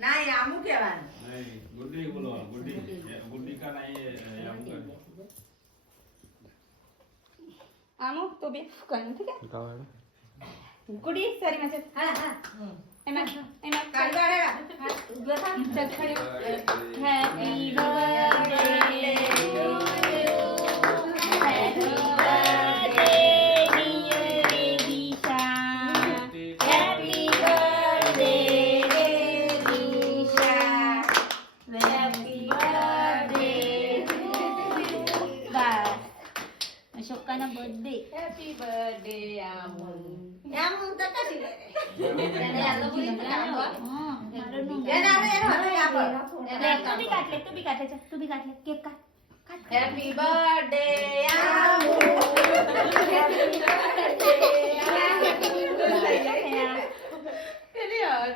नाही आमू कहेवानुं नहीं गुड्डी बोलो गुड्डी गुड्डी का नहीं आमू का आमू तो भी करना ठीक है बताओ मैडम गुडी सॉरी मचे હા હા एमा एमा કાળવાડે चल खड़े happy birthday to you happy birthday dear Disha happy birthday Disha happy birthday to you बस अशोका ना बर्थडे હેપી બર્થડે આમુ આમુ તો કશી રે એને આ તો બોલી કામ हां मारो नो એને આપણે એનો હાથ આપો એને तू भी काट ले चल तू भी काट ले केक काट હેપી બર્થડે આમુ હેપી બર્થડે આમુ કેલી આવો